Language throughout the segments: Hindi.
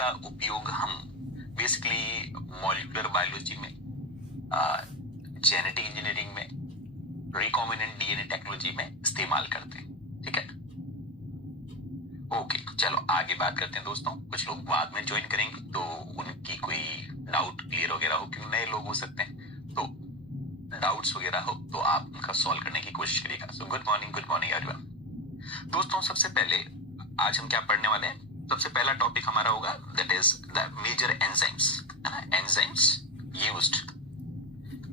जिनका उपयोग हम बेसिकली मॉलिक्यूलर बायोलॉजी में, जेनेटिक इंजीनियरिंग में, रिकॉम्बिनेंट डीएनए टेक्नोलॉजी में इस्तेमाल करते हैं। ठीक है, ओके, चलो आगे बात करते हैं दोस्तों। कुछ लोग बाद में ज्वाइन करेंगे तो उनकी कोई डाउट क्लियर वगैरह हो, क्योंकि नए लोग हो सकते हैं, तो डाउट्स वगैरह हो तो आप उनका सॉल्व करने की कोशिश करिएगा। So good morning everyone. दोस्तों सबसे पहले आज हम क्या पढ़ने वाले हैं, सबसे पहला टॉपिक हमारा होगा that is the major enzymes. Enzymes used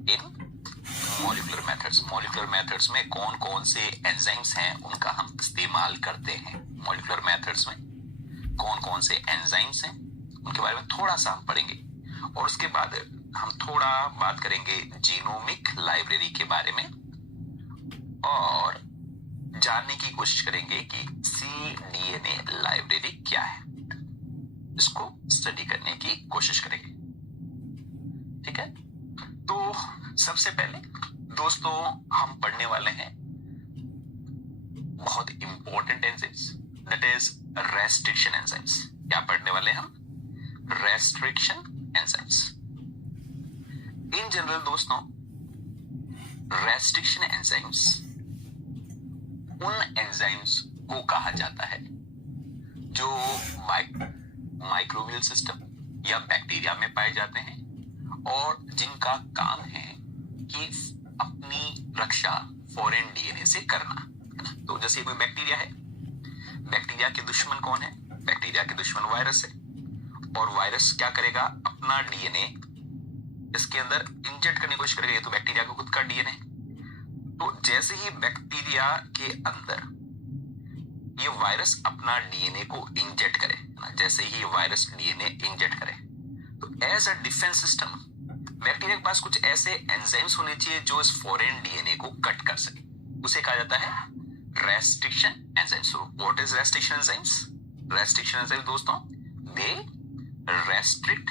in molecular methods. Molecular methods में कौन कौन से एंजाइम्स हैं उनका हम इस्तेमाल करते हैं। मॉलिक्यूलर मेथड्स में कौन कौन से एंजाइम्स हैं उनके बारे में थोड़ा सा हम पढ़ेंगे, और उसके बाद हम थोड़ा बात करेंगे जीनोमिक लाइब्रेरी के बारे में, और जानने की कोशिश करेंगे कि cDNA लाइब्रेरी क्या है, इसको स्टडी करने की कोशिश करेंगे। ठीक है, तो सबसे पहले दोस्तों हम पढ़ने वाले हैं बहुत important enzymes, that is restriction enzymes. क्या पढ़ने वाले हैं हम? Restriction enzymes. इन जनरल दोस्तों रेस्ट्रिक्शन एंजाइम्स उन एंजाइम्स को कहा जाता है जो माइक्रोबियल सिस्टम या बैक्टीरिया में पाए जाते हैं और जिनका काम है कि अपनी रक्षा फॉरेन डीएनए से करना। तो जैसे कोई बैक्टीरिया है, बैक्टीरिया के दुश्मन कौन है? बैक्टीरिया के दुश्मन वायरस है, और वायरस क्या करेगा? अपना डीएनए इसके अंदर इंजेक्ट करने की कोशिश करेगा। ये तो बैक्टीरिया का खुद का डीएनए। तो जैसे ही बैक्टीरिया के अंदर ये वायरस अपना डीएनए को इंजेक्ट करे, जैसे ही वायरस डीएनए इंजेक्ट करे, तो as a defence system bacteria के पास कुछ ऐसे एंजाइम्स होने चाहिए जो इस फॉरेन डीएनए को कट कर सके। उसे कहा जाता है restriction enzymes. What is restriction enzymes? Restriction enzymes दोस्तों दे restrict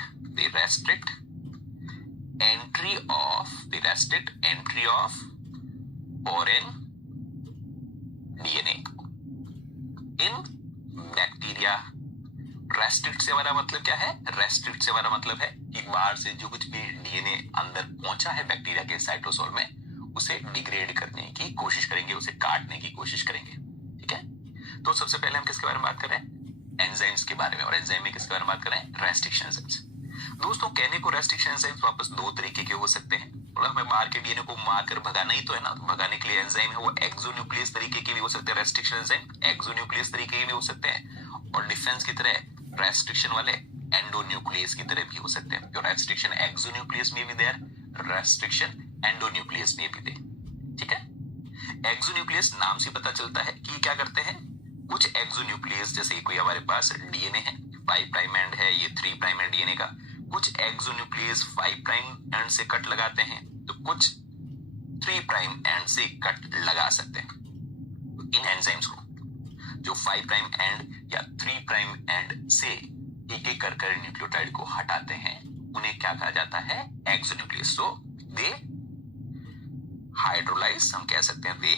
entry of foreign DNA in bacteria। Restrict से हमारा मतलब क्या है? रेस्ट्रिक्ट से हमारा मतलब है कि बाहर से जो कुछ भी डीएनए अंदर पहुंचा है बैक्टीरिया के साइटोसोल में, उसे डिग्रेड करने की कोशिश करेंगे, उसे काटने की कोशिश करेंगे। ठीक है, तो सबसे पहले हम किसके बारे में बात कर रहे हैं? एंजाइम्स के बारे में। और एंजाइम में किसके बारे में बात कर रहे हैं? Restriction enzymes. दोस्तों कहने को रेस्ट्रिक्शन एंजाइम्स वापस दो तरीके के हो सकते हैं। और हमें बाहर के डीएनए को मारकर भगाना ही तो है ना, तो भगाने के लिए एंजाइम है वो एक्सोन्यूक्लियस तरीके के भी हो सकते हैं। रेस्ट्रिक्शन एंजाइम एक्सोन्यूक्लियस तरीके के भी हो सकते हैं, और डिफेंस की तरह रेस्ट्रिक्शन वाले एंडोन्यूक्लियस की तरह भी हो सकते हैं। जो रेस्ट्रिक्शन एक्सोन्यूक्लियस में भी देयर, रेस्ट्रिक्शन एंडोन्यूक्लियस में भी दे। ठीक है, एक्सोन्यूक्लियस नाम से पता चलता है कि क्या करते हैं। कुछ एक्सोन्यूक्लियस जैसे कोई हमारे पास डीएनए है, 5 प्राइम एंड है, ये 3 प्राइम एंड डीएनए का, कुछ एक्सोन्यूक्लियस 5 प्राइम एंड से कट लगाते हैं, तो कुछ 3 प्राइम एंड से कट लगा सकते हैं। इन एंजाइम्स को जो 5 प्राइम एंड या 3 प्राइम एंड से एक एक कर न्यूक्लियोटाइड को हटाते हैं, उन्हें क्या कहा जाता है? एक्सोन्यूक्लियस। सो दे हाइड्रोलाइज, हम कह सकते हैं दे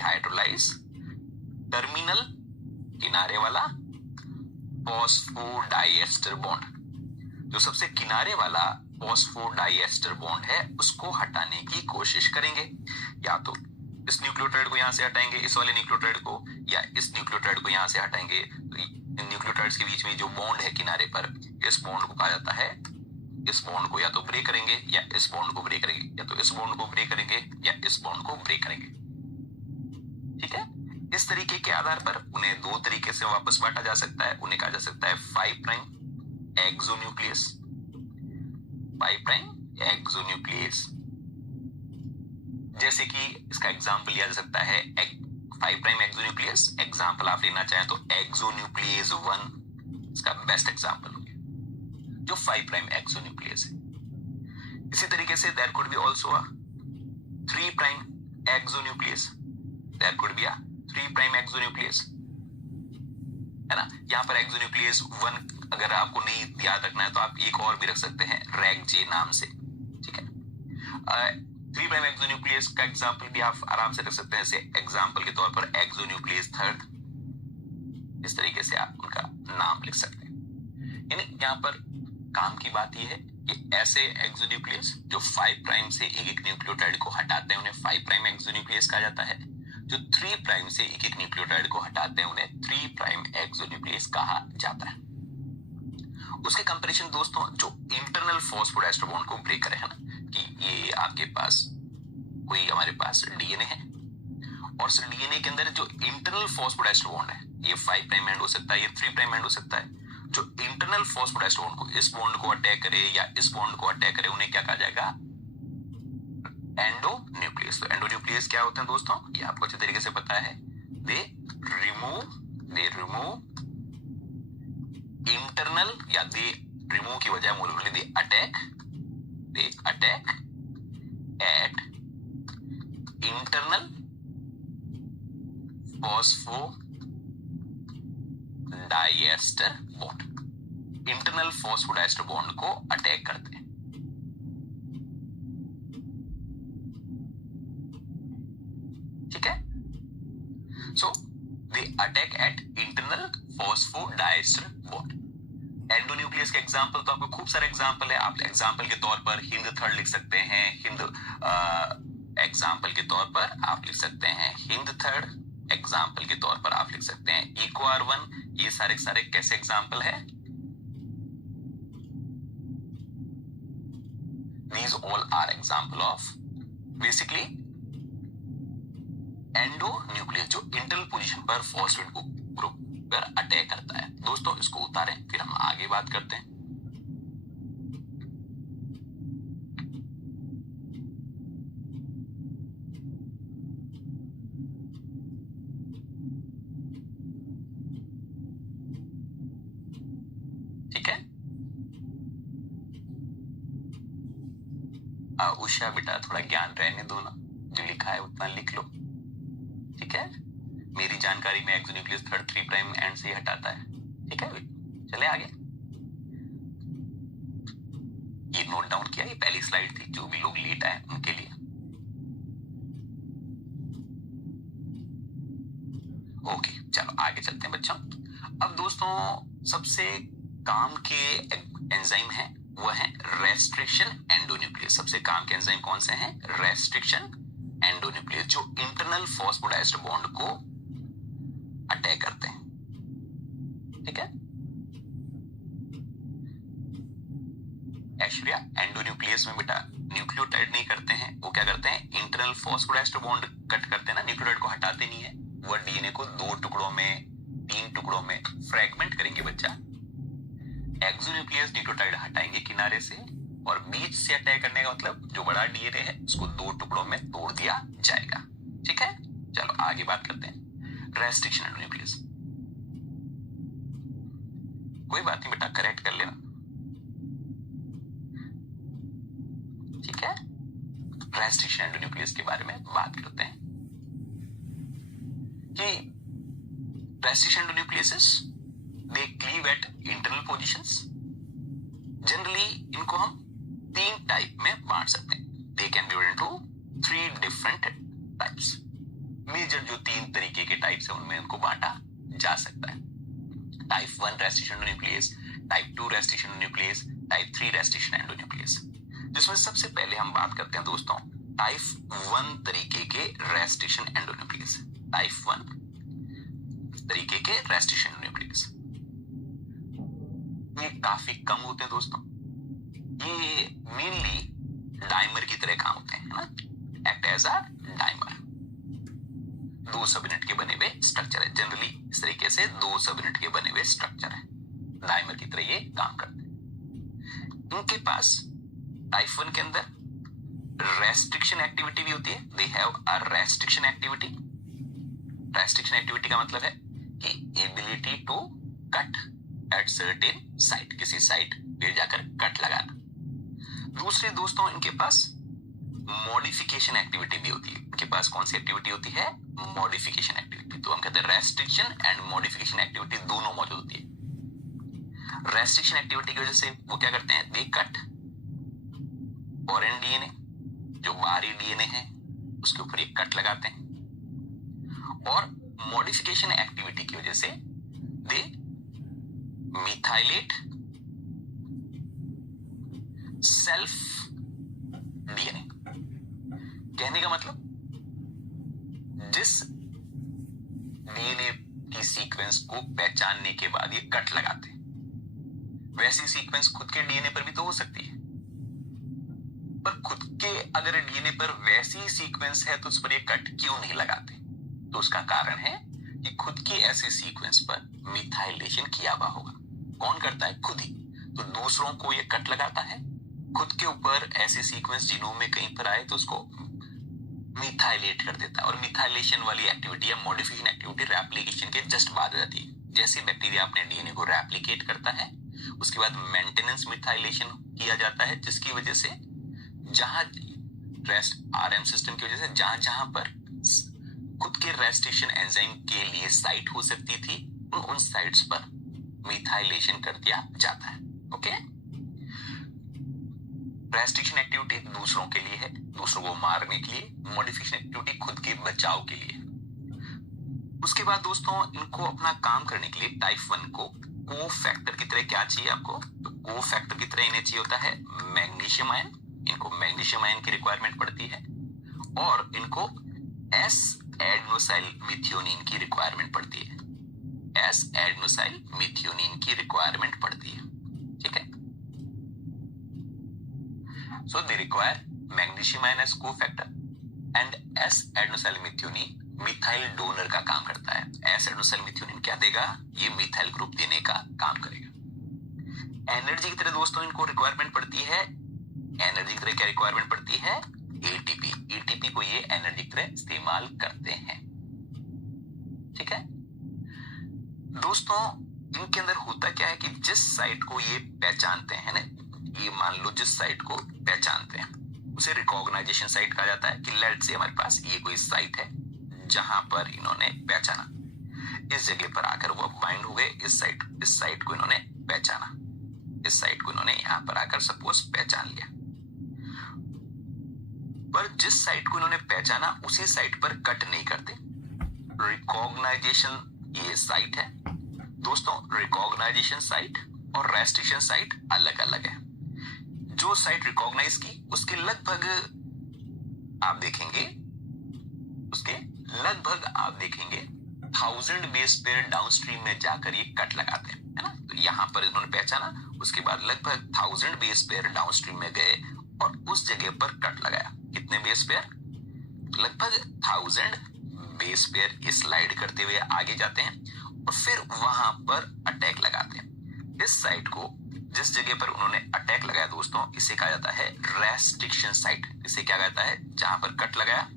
हाइड्रोलाइज टर्मिनल किनारे वाला फॉस्फोडाइएस्टर बॉन्ड। जो सबसे किनारे वाला फॉस्फोडाइएस्टर बॉन्ड है उसको हटाने की कोशिश करेंगे। या तो इस न्यूक्लियोटाइड को यहां से हटाएंगे, इस वाले न्यूक्लियोटाइड को, या इस न्यूक्लियोटाइड को यहां से हटाएंगे। तो इन न्यूक्लियोटाइड्स के बीच में जो बॉन्ड है किनारे पर, इस बॉन्ड को कहा जाता है, इस बॉन्ड को या तो ब्रेक करेंगे या इस बॉन्ड को ब्रेक करेंगे, या तो इस बॉन्ड को ब्रेक करेंगे या इस बॉन्ड को ब्रेक करेंगे। ठीक है, इस तरीके के आधार पर उन्हें दो तरीके से वापस बांटा जा सकता है। उन्हें कहा जा सकता है 5 प्राइम एक्सोन्यूक्लियस, 5 प्राइम एक्सोन्यूक्लियस। जैसे कि इसका एग्जांपल लिया जा सकता है 5 प्राइम एक्सोन्यूक्लियस। एग्जांपल आप लेना चाहें तो एक्सोन्यूक्लियस 1 इसका बेस्ट एग्जांपल हो गया, जो 5 प्राइम एक्सोन्यूक्लियस है। इसी तरीके से there could be also a 3 prime exonuclease, there could be a 3 prime exonuclease, है ना। यहां पर एक्सोन्यूक्लियस 1 अगर आपको नहीं याद रखना है तो आप एक और भी रख सकते हैं, रैग जे नाम से। ठीक है, 3 प्राइम एक्सोन्यूक्लियस का एग्जांपल भी आप आराम से रख सकते हैं, जैसे एग्जांपल के तौर पर एक्सोन्यूक्लियस 3, इस तरीके से आप उनका नाम आप लिख सकते हैं। यानी यहाँ पर काम की बात यह है कि ऐसे एक्सोन्यूक्लियस जो 5 प्राइम से एक एक न्यूक्लियोटाइड को हटाते हैं उन्हें 5 प्राइम एक्सोन्यूक्लियस कहा जाता है। जो 3 प्राइम से एक एक न्यूक्लियोटाइड को हटाते हैं उन्हें 3 प्राइम एक्सोन्यूक्लियस कहा जाता है। उसके कंपैरिजन दोस्तों जो इंटरनल फॉस्फोडाइस्टर बॉन्ड को ब्रेक करे है ना, कि ये आपके पास कोई हमारे पास डीएनए है और इस डीएनए के अंदर जो इंटरनल फॉस्फोडाइस्टर बॉन्ड है ये 5 प्राइम एंड हो सकता है, ये 3 प्राइम एंड हो सकता है। जो इंटरनल फॉस्फोडाइस्टर बॉन्ड को इस बॉन्ड को अटैक करे या इस बॉन्ड को अटैक करे उन्हें क्या कहा जाएगा? एंडोन्यूक्लियस। तो एंडोन्यूक्लियस क्या होते हैं दोस्तों, ये आपको अच्छे तरीके से पता है। दे रिमूव इंटरनल या दे रिमूव की बजाय molecular they attack at internal phosphodiester bond. Internal phosphodiester bond को अटैक करते हैं। ठीक है, so they attack at internal phosphodiester bond. Endonuclease के एग्जांपल तो आपको खूब सारे एग्जांपल है। आप एग्जांपल के तौर पर हिंद थर्ड लिख सकते हैं। एग्जांपल के तौर पर आप लिख सकते हैं हिंद थर्ड। एग्जांपल के तौर पर आप लिख सकते हैं इको R1। ये सारे सारे कैसे एग्जांपल है? These all are example of basically endonuclease जो इंटरनल पोजीशन पर फॉस्फेट ग्रुप पर अटैक करता है। दोस्तों इसको उतारें फिर हम आगे बात करते हैं। ठीक है, उषा बेटा थोड़ा ज्ञान रहने दो ना, जो लिखा है उतना लिख लो। ठीक है, मेरी जानकारी में एक्सोन्यूक्लियस थर्ड 3 प्राइम एंड से हटाता है। ठीक है, चले आगे। ये नोट डाउन किया, ये पहली स्लाइड थी, जो भी लोग लेट आए उनके लिए। ओके, चलो आगे चलते हैं बच्चों। अब दोस्तों सबसे काम के एंजाइम है वो है रेस्ट्रिक्शन एंडोन्यूक्लियस। सबसे काम के एंजाइम कौन से हैं? रेस्ट्रिक्शन एंडोन्यूक्लियस जो इंटरनल फॉस्फोडाइएस्टर बॉन्ड को अटैक करते हैं। ठीक है, ऐश्वर्या एंडोन्यूक्लियस में बेटा न्यूक्लियोटाइड नहीं करते हैं, वो क्या करते हैं? इंटरनल फॉस्फोडाइएस्टर बॉन्ड कट करते हैं ना, न्यूक्लियोटाइड को हटाते नहीं है। वो डीएनए को 2 टुकड़ों में 3 टुकड़ों में फ्रेगमेंट करेंगे बच्चा। एक्सोन्यूक्लियस न्यूक्लियोटाइड हटाएंगे किनारे से और बीच से अटैक करने का मतलब जो बड़ा डीएनए है उसको 2 टुकड़ों में तोड़ दिया जाएगा। ठीक है, चलो आगे बात करते हैं रेस्ट्रिक्शन एंडोन्यूक्लियस। कोई बात नहीं बेटा, करेक्ट कर लेना। ठीक है, रेस्ट्रिक्शन एंडोन्यूक्लियस के बारे में बात करते हैं कि restriction endonuclease they cleave at internal positions. Generally इनको हम 3 टाइप में बांट सकते हैं। They can be divided into 3 different types. Major जो 3 तरीके के टाइप्स है उनमें इनको बांटा जा सकता है। Type 1 restriction endonuclease, type 2 restriction endonuclease, type 3 restriction endonuclease. जिसमें सबसे पहले हम बात करते हैं दोस्तों टाइप 1 तरीके के रेस्ट्रिक्शन एंडोन्यूक्लियस। टाइप 1 तरीके के रेस्ट्रिक्शन एंडोन्यूक्लियस ये काफी कम होते हैं दोस्तों। ये मेनली डाइमर की तरह काम होते हैं, है ना, एक्ट एज अ डाइमर। 2 सब यूनिट के बने हुए स्ट्रक्चर है। जनरली इस तरीके से 2 सब यूनिट के बने हुए स्ट्रक्चर है, डाइमर की तरह ये काम करते हैं। इनके पास टाइप 1 के अंदर रेस्ट्रिक्शन एक्टिविटी भी होती है। They have a restriction activity. Restriction activity का मतलब है कि ability to cut at certain site, किसी साइट पे जाकर कट लगाना। दूसरे दोस्तों इनके पास मॉडिफिकेशन एक्टिविटी भी होती है। इनके पास कौन सी एक्टिविटी होती है? Modification activity. तो हम कहते हैं रेस्ट्रिक्शन एंड मॉडिफिकेशन एक्टिविटी दोनों मौजूद होती है। रेस्ट्रिक्शन एक्टिविटी की वजह से वो क्या करते हैं? दे कट फॉरेन डीएनए, जो बाहरी डीएनए है उसके ऊपर एक कट लगाते हैं। और मॉडिफिकेशन एक्टिविटी की वजह से दे मिथाइलेट सेल्फ डीएनए। कहने का मतलब जिस डीएनए की सीक्वेंस को पहचानने के बाद ये कट लगाते हैं, वैसी सीक्वेंस खुद के डीएनए पर भी तो हो सकती है, पर खुद के अगर डीएनए पर वैसी सीक्वेंस है तो उस पर ये कट क्यों नहीं लगाते? तो उसका कारण है कि खुद की ऐसी सीक्वेंस पर मिथाइलेशन किया हुआ होगा। कौन करता है? खुद ही। तो दूसरों को ये कट लगाता है, खुद के ऊपर ऐसे सीक्वेंस जीनोम में कहीं पर आए तो उसको मिथाइलेट कर देता है। और मिथाइलेशन वाली एक्टिविटी या मॉडिफिकेशन एक्टिविटी रेप्लिकेशन के जस्ट बाद हो जाती है। जैसे बैक्टीरिया अपने डीएनए को रेप्लिकेट करता है, उसके बाद मेंटेनेंस मिथाइलेशन किया जाता है, जिसकी वजह से जहां रेस्ट आरएम सिस्टम की वजह से जहां जहां पर खुद के रेस्ट्रिक्शन एंजाइम के लिए साइट हो सकती थी, उन साइट्स पर मिथाइलेशन कर दिया जाता है। ओके, रेस्ट्रिक्शन एक्टिविटी दूसरों के लिए है, दूसरों को मारने के लिए। मॉडिफिकेशन एक्टिविटी खुद के बचाव के लिए। उसके बाद दोस्तों इनको अपना काम करने के लिए टाइप 1 को को फैक्टर की तरह क्या चाहिए आपको? तो को फैक्टर की तरह इन्हें चाहिए होता है मैग्नीशियम आयन। इनको मैग्नीशियम आयन की रिक्वायरमेंट पड़ती है और इनको एस एडेनोसाइल मिथ्योनिन की रिक्वायरमेंट पड़ती है। एस एडेनोसाइल मिथ्योनिन की रिक्वायरमेंट पड़ती है। ठीक है, so they require magnesium ion as cofactor and S adenosyl methionine methyl donor का काम करता है। एस एडेनोसाइल मिथ्योनिन क्या देगा? ये मिथाइल ग्रुप देने का काम करेगा। एनर्जी की तरह दोस्तों इनको रिक्वायरमेंट पड़ती है, एनर्जी की तरह क्या रिक्वायरमेंट पड़ती है? एटीपी। एटीपी को ये एनर्जी की तरह इस्तेमाल करते हैं। ठीक है दोस्तों, इनके अंदर होता क्या है कि जिस साइट को ये पहचानते हैं ना, ये मान लो जिस साइट को पहचानते हैं उसे रिकॉग्नाइजेशन साइट कहा जाता है। कि लेट्स से हमारे पास ये कोई साइट है जहां पर इन्होंने पहचाना, इस जगह पर आकर वो बाइंड हो गए, इस साइट को इन्होंने पहचाना, इस साइट को इन्होंने यहां पर आकर सपोज पहचान लिया। पर जिस साइट को इन्होंने पहचाना उसी साइट पर कट नहीं करते। रिकॉग्नाइजेशन ये साइट है दोस्तों, रिकॉग्नाइजेशन साइट और रेस्ट्रिक्शन साइट अलग अलग है। जो साइट रिकॉग्नाइज की उसके लगभग आप देखेंगे, उसके लगभग आप देखेंगे 1000 बेस पेयर डाउनस्ट्रीम में जाकर ये कट लगाते हैं, है ना। तो यहां पर इन्होंने पहचाना, उसके बाद लगभग 1000 बेस पेयर डाउनस्ट्रीम में गए और उस जगह पर कट लगाया। कितने बेस पेयर? लगभग 1000 बेस पेयर स्लाइड करते हुए आगे जाते हैं और फिर वहां पर अटैक लगाते हैं। इस साइट को जिस जगह पर उन्होंने अटैक लगाया दोस्तों, इसे कहा जाता है रेस्ट्रिक्शन साइट। इसे क्या कहता है? जहां पर कट लगाया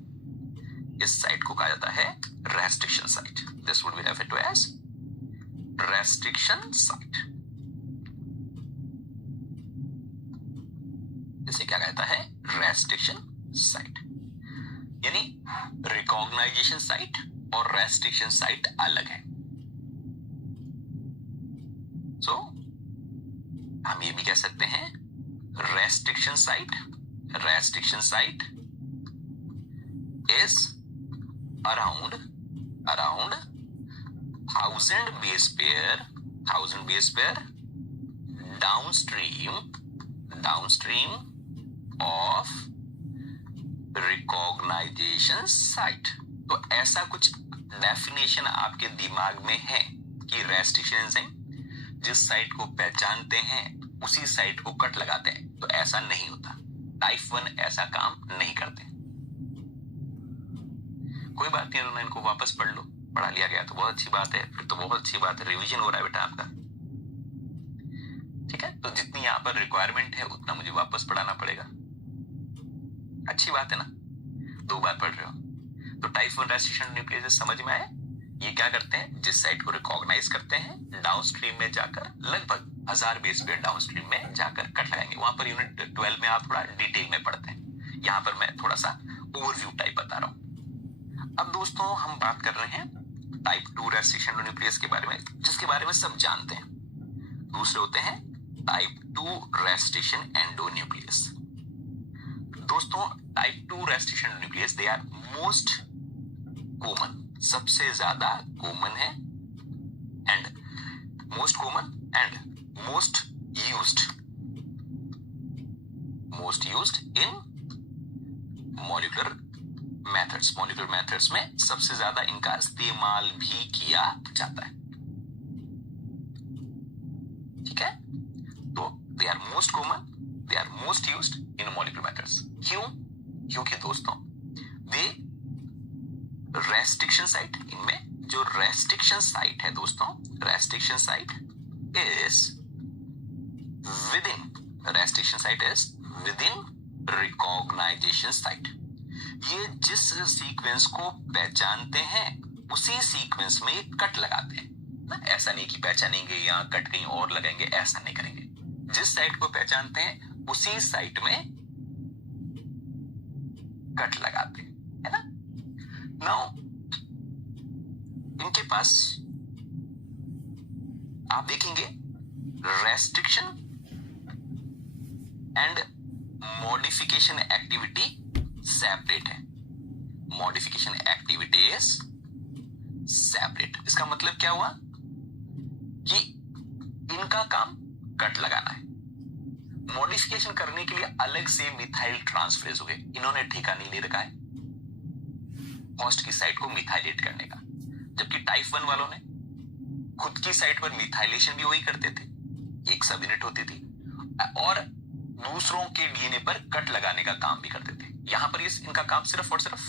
इस साइट को कहा जाता है restriction site. This would be referred to as restriction site. इसे क्या कहता है? Restriction site. यानी रिकॉग्नाइजेशन साइट और रेस्ट्रिक्शन साइट अलग है। सो हम ये भी कह सकते हैं restriction site is around 1000 base pair downstream of recognization site. तो ऐसा कुछ डेफिनेशन आपके दिमाग में है कि रेस्ट्रिक्शन एंजाइम जिस साइट को पहचानते हैं उसी साइट को कट लगाते हैं, तो ऐसा नहीं होता। टाइप 1 ऐसा काम नहीं करते। कोई बात नहीं, उन्होंने इनको वापस पढ़ लो, पढ़ा लिया गया तो बहुत अच्छी बात है, फिर तो बहुत अच्छी बात है, रिवीजन हो रहा है बेटा आपका। ठीक है, तो जितनी यहां पर रिक्वायरमेंट है उतना मुझे वापस पढ़ाना पड़ेगा। अच्छी बात है ना, 2 बार पढ़ रहे हो। तो टाइप 1 रेस्ट्रिक्शन न्यूक्लियस समझ में आया? ये क्या करते हैं? जिस साइट को रिकॉग्नाइज करते हैं डाउनस्ट्रीम में जाकर लगभग 1000 बेस पेयर डाउनस्ट्रीम में जाकर कट लगाएंगे। वहां पर यूनिट 12 में आप थोड़ा डिटेल में पढ़ते हैं, यहां पर मैं थोड़ा सा ओवरव्यू टाइप बता रहा हूं। अब दोस्तों हम बात कर रहे हैं टाइप 2 रेस्ट्रिक्शन न्यूक्लियस के बारे में, जिसके बारे में सब जानते हैं। दूसरे होते हैं टाइप 2 रेस्ट्रिक्शन एंडोन्यूक्लियस। दोस्तों type 2 restriction nuclease they are most common, सबसे ज्यादा कॉमन है, and most common and most used in molecular methods में सबसे ज्यादा इनका इस्तेमाल भी किया जाता है। ठीक है, तो they are most common, they are most used in molecular methods. क्योंकि दोस्तों दे रेस्ट्रिक्शन साइट, इनमें जो रेस्ट्रिक्शन साइट है दोस्तों, restriction site is within recognition site. ये जिस सीक्वेंस को पहचानते हैं उसी सीक्वेंस में कट लगाते हैं ना, ऐसा नहीं कि पहचानेंगे या कट कहीं और लगाएंगे, ऐसा नहीं करेंगे। जिस साइट को पहचानते हैं उसी साइट में कट लगाते हैं, है ना। नाउ इनके पास आप देखेंगे restriction and modification activity separate है। Modification activity is separate. इसका मतलब क्या हुआ कि इनका काम कट लगाना है, मॉडिफिकेशन करने के लिए अलग से मिथाइल ट्रांसफरेज हो गए। इन्होंने ठेका नहीं ले रखा है होस्ट की साइट को मिथाइलेट करने का, जबकि टाइप 1 वालों ने खुद की साइट पर मिथाइलेशन भी वही करते थे, एक सब यूनिट होती थी, और दूसरों के डीएनए पर कट लगाने का काम भी करते थे। यहां पर इनका काम सिर्फ और सिर्फ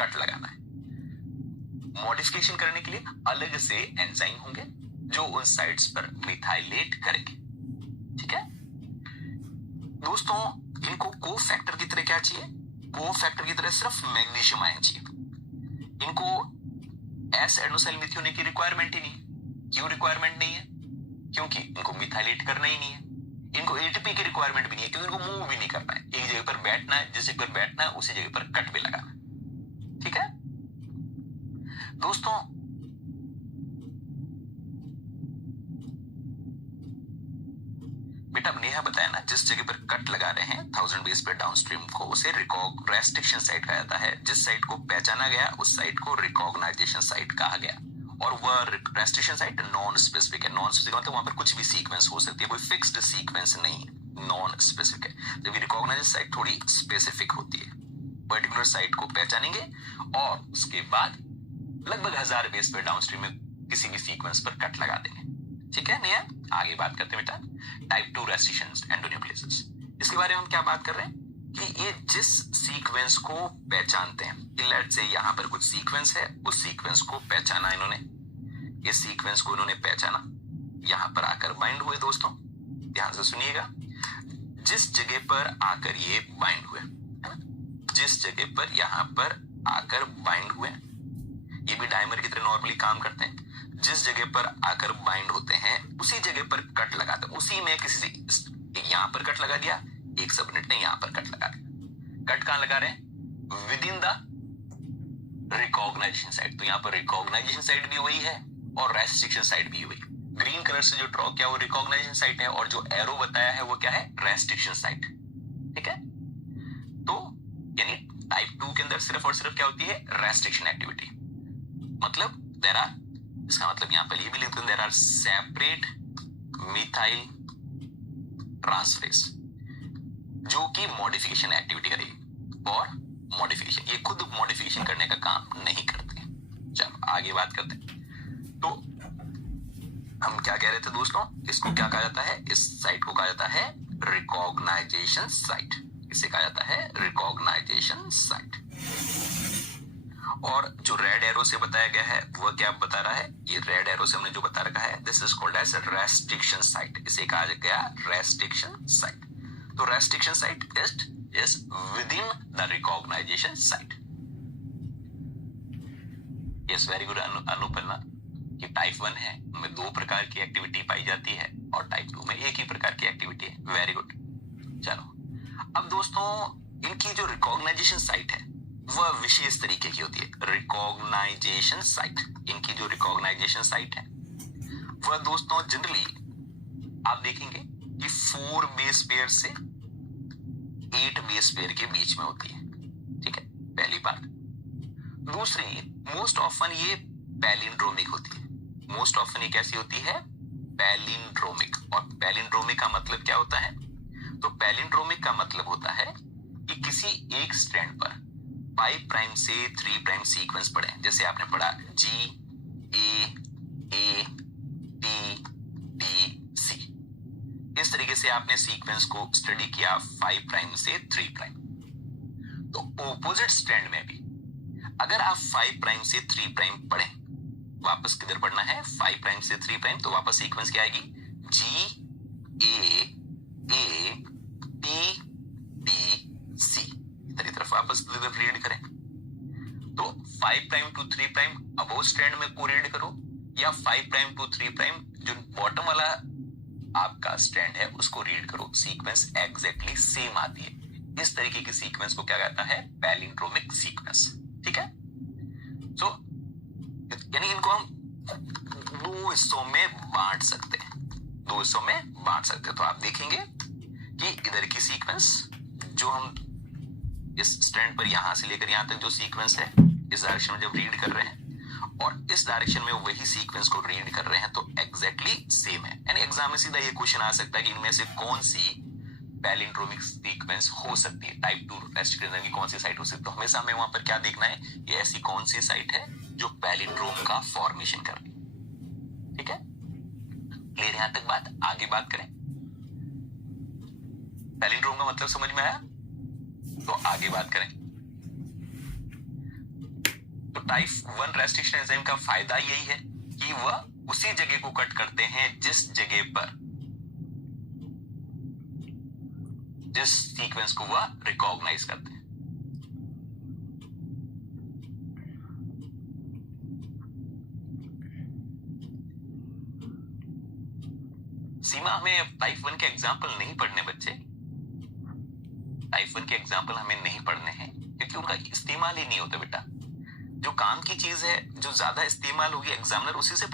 कट लगाना है। मॉडिफिकेशन करने के लिए अलग से एंजाइम होंगे जो उन साइट्स पर मिथाइलेट करेंगे। ठीक है दोस्तों, इनको को फैक्टर की तरह क्या चाहिए? को फैक्टर की तरह सिर्फ मैग्नीशियम आयन चाहिए। इनको एस एडेनोसाइल होने की रिक्वायरमेंट ही नहीं है। क्यों रिक्वायरमेंट नहीं है? क्योंकि इनको मिथाइलेट करना ही नहीं है। इनको एटीपी की रिक्वायरमेंट भी नहीं है, क्योंकि इनको मूव भी नहीं करना है। एक जगह पर बैठना है, जिस जगह पर बैठना है उसी जगह पर कट भी लगाना है। ठीक है दोस्तों, बेटा नेहा बताया ना, जिस जगह पर कट लगा रहे हैं 1000 बेस पे डाउनस्ट्रीम को, उसे रेस्ट्रिक्शन साइट कहा जाता है। जिस साइट को पहचाना गया उस साइट को रिकॉग्नाइजेशन साइट कहा गया। और वह रेस्ट्रिक्शन साइट नॉन स्पेसिफिक है। नॉन स्पेसिफिक मतलब वहां पर कुछ भी सीक्वेंस हो सकती है, कोई फिक्स्ड सीक्वेंस नहीं है, नॉन स्पेसिफिक है। जबकि रिकॉग्नाइजेशन साइट थोड़ी स्पेसिफिक होती है। पर्टिकुलर साइट को पहचानेंगे और उसके बाद लगभग 1000 बेस पे डाउनस्ट्रीम में किसी भी सीक्वेंस पर कट लगा देंगे। ठीक है नेहा, आगे बात करते हैं बेटा टाइप 2 रेस्ट्रिक्शंस एंडोन्यूक्लियोसिस। इसके बारे में हम क्या बात कर रहे हैं कि ये जिस सीक्वेंस को पहचानते हैं, लेट्स से यहां पर कुछ सीक्वेंस है, उस सीक्वेंस को पहचाना इन्होंने, ये सीक्वेंस को इन्होंने पहचाना, यहां पर आकर बाइंड हुए। दोस्तों ध्यान से सुनिएगा, जिस जगह पर आकर ये बाइंड हुए, जिस जगह पर यहां पर आकर बाइंड हुए, ये भी डायमर की तरह नॉर्मली काम करते हैं। जिस जगह पर आकर बाइंड होते हैं उसी जगह पर कट लगाते हैं। उसी में किसी से यहां पर कट लगा दिया, एक सबनेट ने यहां पर कट लगा दिया। कट कहां लगा रहे हैं? Within the recognition site. तो यहां पर रिकॉग्नाइजेशन साइट भी वही है और रेस्ट्रिक्शन साइट भी वही। ग्रीन कलर से जो ड्रॉ किया वो रिकॉग्नाइजेशन साइट है, और जो एरो बताया है वो क्या है? Restriction site. ठीक है, तो यानी टाइप 2 के अंदर सिर्फ और सिर्फ क्या होती है? Restriction activity. मतलब देयर आर, इसका मतलब यहां पर ये भी लिखते हैं, there are separate methyl transferase जो कि मॉडिफिकेशन एक्टिविटी करेगी। और मॉडिफिकेशन, ये खुद मॉडिफिकेशन करने का काम नहीं करते। चलो आगे बात करते हैं। तो हम क्या कह रहे थे दोस्तों, इसको क्या कहा जाता है? इस साइट को कहा जाता है रिकॉग्नाइजेशन साइट। इसे कहा जाता है रिकॉग्नाइजेशन साइट। और जो रेड एरो से बताया गया है वह क्या बता रहा है? ये रेड एरो से हमने जो बता रखा है, this is called as restriction site. इसे कहा गया रेस्ट्रिक्शन साइट। तो restriction site is within the recognition site. Yes, very good Anupanna, कि टाइप 1 है उनमें 2 प्रकार की एक्टिविटी पाई जाती है और टाइप 2 में एक ही प्रकार की एक्टिविटी है। Very good. चलो अब दोस्तों, इनकी जो रिकॉग्नाइजेशन साइट है वह विशेष तरीके की होती है। रिकॉग्नाइजेशन साइट, इनकी जो रिकॉग्नाइजेशन साइट है वह दोस्तों जनरली आप देखेंगे कि 4 बेस पेयर से 8 बेस पेयर के बीच में होती है। ठीक है, पहली बात। दूसरी, मोस्ट ऑफन ये पैलिंड्रोमिक होती है। मोस्ट ऑफन ये कैसी होती है? पैलिंड्रोमिक। और पैलिंड्रोमिक का मतलब क्या होता है? तो पैलिंड्रोमिक का मतलब होता है कि किसी एक स्ट्रैंड पर 5 प्राइम से 3 प्राइम सीक्वेंस पढ़े। जैसे आपने पढ़ा G A T T C, इस तरीके से आपने सीक्वेंस को स्टडी किया 5 प्राइम से 3 प्राइम। तो ऑपोजिट स्ट्रैंड में भी अगर आप 5 प्राइम से 3 प्राइम पढ़ें, वापस किधर पढ़ना है? 5 प्राइम से 3 प्राइम, तो वापस सीक्वेंस क्या आएगी? G A T T C। इधर की तरफ वापस रीड करें तो 5 prime to 3 prime above strand में को रीड करो, या 5 प्राइम टू 3 प्राइम जो बॉटम वाला आपका स्ट्रैंड है उसको रीड करो। सीक्वेंस एग्जैक्टली सेम आती है। इस तरीके की सीक्वेंस को क्या कहता है? Palindromic sequence. ठीक है, सो यानी इनको हम दो हिस्सों में बांट सकते हैं, दो हिस्सों में बांट सकते हैं। तो आप देखेंगे कि इधर की सीक्वेंस जो हम इस स्ट्रैंड पर यहां से लेकर यहां तक जो सीक्वेंस है इस डायरेक्शन में जब रीड कर रहे हैं और इस डायरेक्शन में वही सीक्वेंस को रीड कर रहे हैं तो एग्जैक्टली सेम है। यानी एग्जाम में सीधा ये क्वेश्चन आ सकता है कि इनमें से कौन सी पैलिंड्रोमिक सीक्वेंस हो सकती है, टाइप 2 रेस्ट्रिक्शन की कौन सी साइट हो सकती है। तो हमेशा हमें वहां पर क्या देखना है? ये ऐसी कौन सी साइट है जो पैलिंड्रोम का फॉर्मेशन कर रही है। ठीक है, क्लियर यहां तक बात? आगे बात करें। पैलिंड्रोम का मतलब समझ में आया? तो आगे बात करें। तो टाइप 1 रेस्ट्रिक्शन एंजाइम का फायदा यही है कि वह उसी जगह को कट करते हैं जिस जगह पर जिस सीक्वेंस को वह रिकॉग्नाइज करते हैं। सीमा, हमें टाइप 1 के एग्जाम्पल नहीं पढ़ने बच्चे, टाइप 1 के एग्जाम्पल हमें नहीं पढ़ने हैं क्योंकि उनका इस्तेमाल ही नहीं होता बेटा। जो काम की चीज है, जो ज्यादा इस्तेमाल होगी एग्जामिनर उसी से